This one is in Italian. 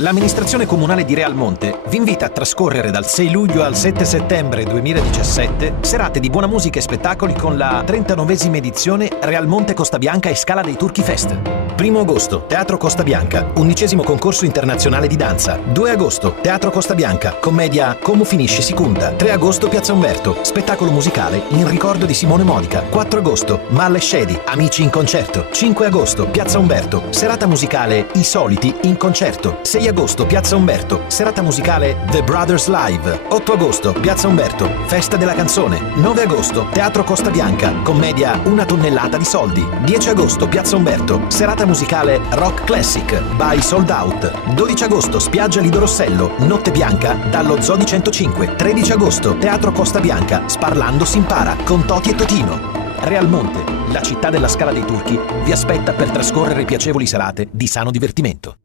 L'amministrazione comunale di Realmonte vi invita a trascorrere dal 6 luglio al 7 settembre 2017 serate di buona musica e spettacoli con la 39esima edizione Realmonte Costa Bianca e Scala dei Turchi Fest. 1 agosto, Teatro Costa Bianca, 11° concorso internazionale di danza. 2 agosto, Teatro Costa Bianca, commedia Come finisce si conta. 3 agosto, Piazza Umberto, spettacolo musicale in ricordo di Simone Modica. 4 agosto, Malla e Shady, Amici in concerto. 5 agosto, Piazza Umberto, serata musicale I Soliti in concerto. 6 agosto, Piazza Umberto, serata musicale The Brothers Live. 8 agosto, Piazza Umberto, festa della canzone. 9 agosto, Teatro Costa Bianca, commedia Una tonnellata di soldi. 10 agosto, Piazza Umberto, serata musicale Rock Classic by Sold Out. 12 agosto, Spiaggia Lido Rossello, Notte Bianca dallo Zoo di 105. 13 agosto, Teatro Costa Bianca, Sparlando si impara con Toti e Totino. Realmonte, la città della Scala dei Turchi, vi aspetta per trascorrere piacevoli serate di sano divertimento.